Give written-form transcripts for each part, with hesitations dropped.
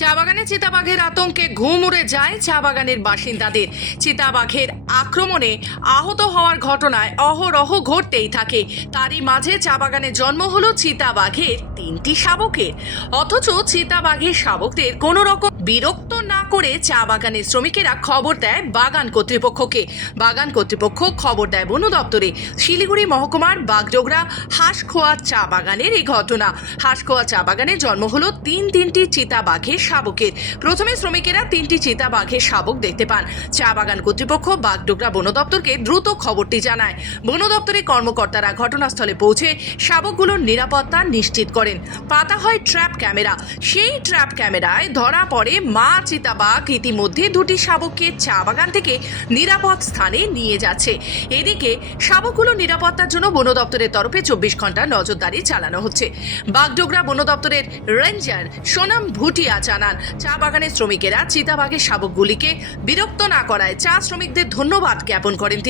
চা বাগানে চিতাবাঘের আতঙ্কে ঘুম উড়ে যায় চা বাগানের বাসিন্দাদের। চিতাবাঘের আক্রমণে আহত হওয়ার ঘটনায় অহরহ ঘটতেই থাকে। তারই মাঝে চা বাগানে জন্ম হলো চিতাবাঘের 3টি শাবকের। অথচ চিতাবাঘের শাবকদের কোনো রকম বিরক্ত না করে চা বাগানের শ্রমিকেরা খবর দেয় বাগান কর্তৃপক্ষকে। বাগান কর্তৃপক্ষ খবর দেয় বন দপ্তরে। শিলিগুড়ি মহকুমার বাগডোগরা হাঁসখোয়া চা বাগানের এই ঘটনা। হাঁসখোয়া চা বাগানে জন্ম হলো তিনটি চিতাবাঘের শাবকের। প্রথমে শ্রমিকেরা 3টি চিতাবাঘের শাবক দেখতে পান। চা বাগান কর্তৃপক্ষ বাগডোগরা বন দপ্তরকে দ্রুত খবরটি জানায়। বন দপ্তরের কর্মকর্তারা ঘটনাস্থলে পৌঁছে শাবকগুলোর নিরাপত্তা নিশ্চিত করেন। পাতা হয় ট্র্যাপ ক্যামেরা। সেই ট্র্যাপ ক্যামেরায় ধরা পড়ে মা চিতাবাঘ ইতিমধ্যে 2টি শাবককে চা বাগান থেকে নিরাপদ স্থানে নিয়ে যাচ্ছে। এদিকে শাবকগুলো নিরাপত্তার জন্য বন দপ্তরের তরফে 24 ঘন্টা নজরদারি চালানো হচ্ছে। বাগডোগরা বন দপ্তরের রেঞ্জার সোনাম ভুটিয়া জানান, চা বাগানের শ্রমিকেরা চিতাবাঘের শাবকগুলিকে বিরক্ত না করায় চা শ্রমিকদের ধন্যবাদ জ্ঞাপন করেন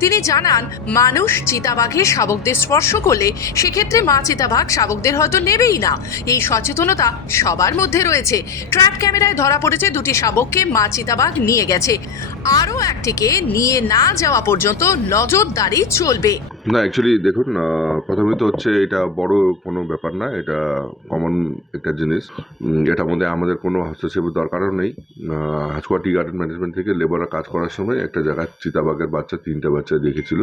তিনি জানান, মানুষ চিতাবাঘের শাবকদের স্পর্শ করলে সেক্ষেত্রে মা চিতাবাঘ শাবকদের হয়তো নেবেই না। এই সচেতনতা সবার মধ্যে রয়েছে। ট্র্যাপ ক্যামেরায় ধরা পড়েছে 2টি শাবককে মা চিতাবাঘ নিয়ে গেছে। আরও একটিকে নিয়ে না যাওয়া পর্যন্ত নজরদারি চলবে। না, অ্যাকচুয়ালি দেখুন, প্রথমে তো হচ্ছে এটা বড় কোনো ব্যাপার না, এটা কমন একটা জিনিস। এটার মধ্যে আমাদের কোনো হস্তক্ষেপের দরকারও নেই। হাঁসখোয়া টি গার্ডেন ম্যানেজমেন্ট থেকে লেবাররা কাজ করার সময় একটা জায়গায় চিতাবাঘের বাচ্চা 3টে বাচ্চা দেখেছিল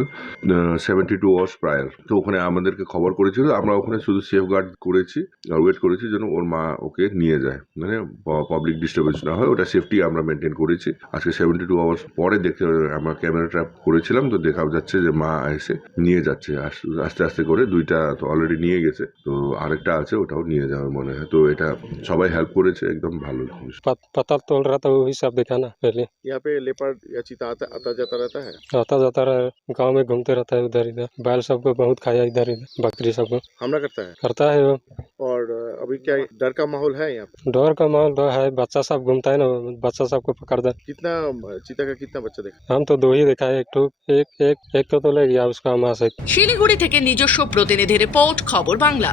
72 আওয়ার্স প্রায়ার। তো ওখানে আমাদেরকে খবর করেছিল, আমরা ওখানে শুধু সেফ গার্ড করেছি আর ওয়েট করেছি যেন ওর মা ওকে নিয়ে যায়, মানে পাবলিক ডিস্টার্বেন্স না হয়, ওটা সেফটি আমরা মেনটেন করেছি। আজকে 72 আওয়ার্স পরে দেখতে আমরা ক্যামেরা ট্র্যাপ করেছিলাম, তো দেখা যাচ্ছে যে মা এসে নিয়ে যাচ্ছে আস্তে আস্তে করে। 2টা তো অলরেডি নিয়ে গেছে, তো আরেকটা আছে, ওটাও নিয়ে যাওয়ার মনে হয়। তো এটা সবাই হেল্প করেছে, একদম ভালো। पता तोड़ रहा था, वो भी सब देखा ना पहले। यहाँ पे लेपर्ड या चीता आता जाता रहता है। आता जाता रहा, गांव में घूमते रहता है उधर इधर। बैल सबको बहुत खाया इधर इधर, बकरी सबको हमला करता है वो। और अभी क्या डर का माहौल है यहाँ पे? डर का माहौल तो है, बच्चा सब घूमता है ना, बच्चा सबको पकड़ दे। कितना चीता का कितना बच्चा देखा? हम तो 2 ही देखा है, एक तो ले गया उसका माँ से। শিলিগুড়ি থেকে নিজস্ব প্রতিনিধি রিপোর্ট, খবর বাংলা।